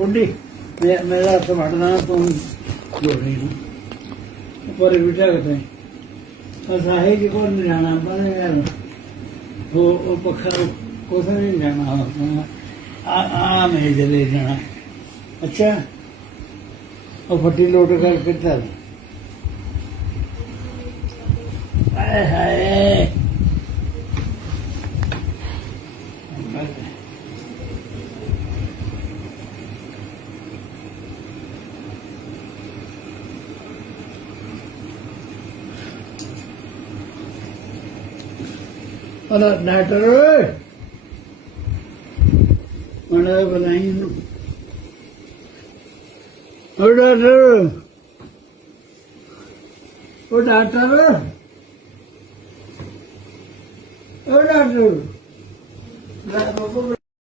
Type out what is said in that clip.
ਬੁੱਢੀ ਮੇਰਾ ਹੱਥ ਵੜਨਾ ਤੂੰ ਜੋੜੀ ਨੂੰ ਉੱਪਰ ਬਿਠਾ ਕੇ ਅਸਾਹੀ ਜੀ ਕੋਲ ਨਹੀਂ ਜਾਣਾ ਬਣੇ ਯਾਰ ਉਹ ਉਹ ਪੱਖਾ ਕੋਸ ਨਹੀਂ ਜਾਣਾ ਆ ਆ ਮੈਂ ਜਲੇ ਜਾਣਾ। ਅੱਛਾ? ਉਹ ਫੱਟੀ ਲੋਟ ਕਰਕੇ ਚੱਲ। ਆਏ ਹਾਏ। ਅਲਾ ਡਾਕਟਰ ਓਏ ਮਣਾ ਨੂੰ ਓ ਡਾਕਟਰ ਉਹ ਡਾਕਟਰ ਓ ਡਾਕਟਰ